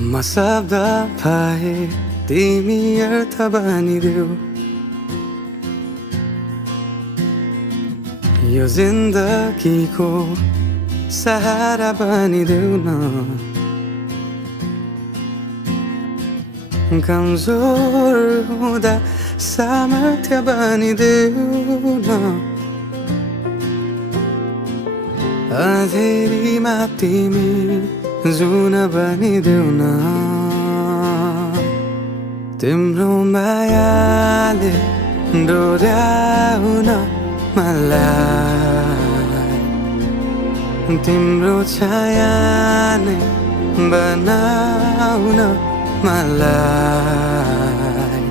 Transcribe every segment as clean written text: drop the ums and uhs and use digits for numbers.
मसब्दा भए तिमी अर्थ बनिदेऊ यो जिन्दगीको सहारा बनिदेऊ न कमजोर हुँदा सामर्थ्य बनिदेऊ न अँधेरीमा तिमी जुन बनिदेऊ न तिम्रो मायाले डोर्याउन मलाई तिम्रो छाया नै बनाउन मलाई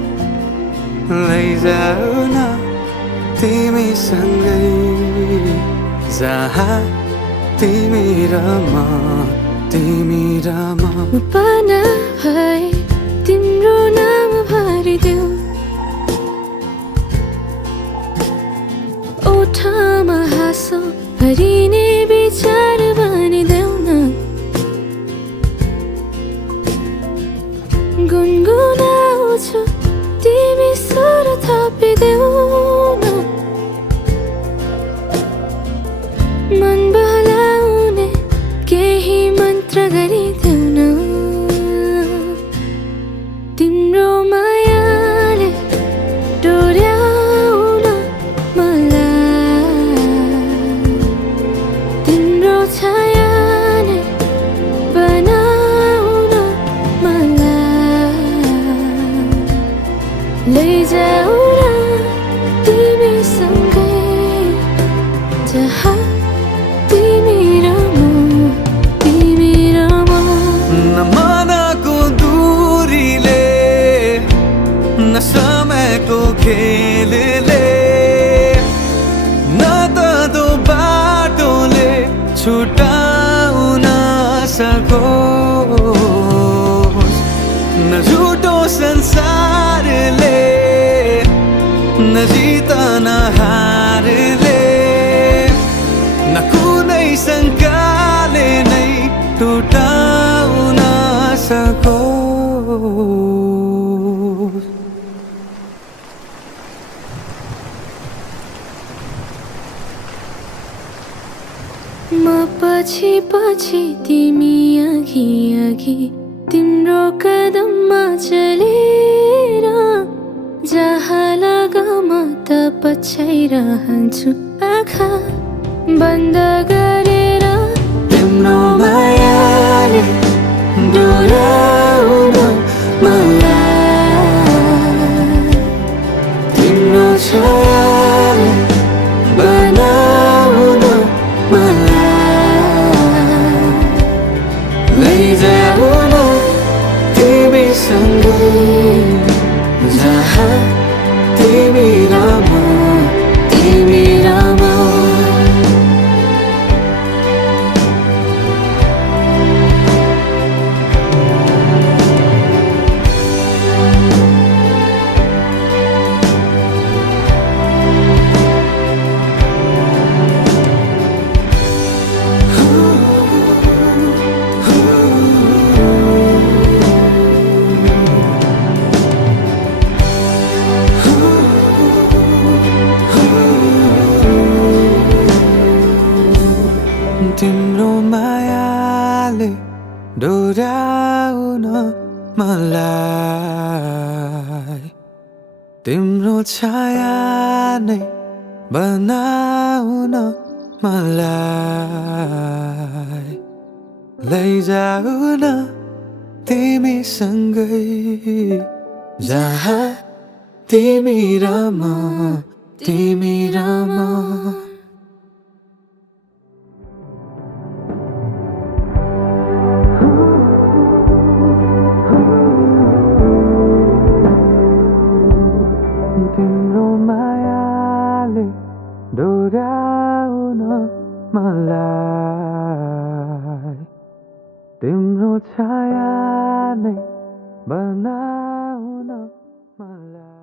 लैजाऊ न तिमीसँगै जहाँ तिमी र म पाना भए तिम्रो नाम भरिदेऊ ओठमा हाँसो भरिने विचार बनिदेऊ न गुनगुनाउँछु तिमी स्वर थपिदेऊ न मन बहलाउने केही मन्त्र गरिदेऊ न तिम्रो मायाले डोर्याउन मलाई तिम्रो छाया नै बनाउन मलाई लैजाऊ न तिमीसँगै जहाँ तिमी र म मनको दूरीले न समयको खेलले न त दो बाटोले छुटाउन सकोस् न झुटो संसारले न जित न हारले न कुनै शङ्काले नै टुटाउन सकोस् म पछि पछि तिमी अघि अघि तिम्रो कदममा चलेर जहाँ लग म त पछ्याइरहन्छु आँखा बन्द गरेर तिम्रो मायाले डोर्याउन मलाई तिम्रो छायाले बनाउन मलाई लैजाऊ न तिमीसँगै जहाँ तिमी र म तिम्रो मायाले डोर्याउन मलाई तिम्रो छाया नै बनाउन मलाई लैजाऊ न तिमीसँगै जहाँ तिमी र म तिम्रो मायाले डोर्याउन मलाई तिम्रो छाया नै बनाउन मलाई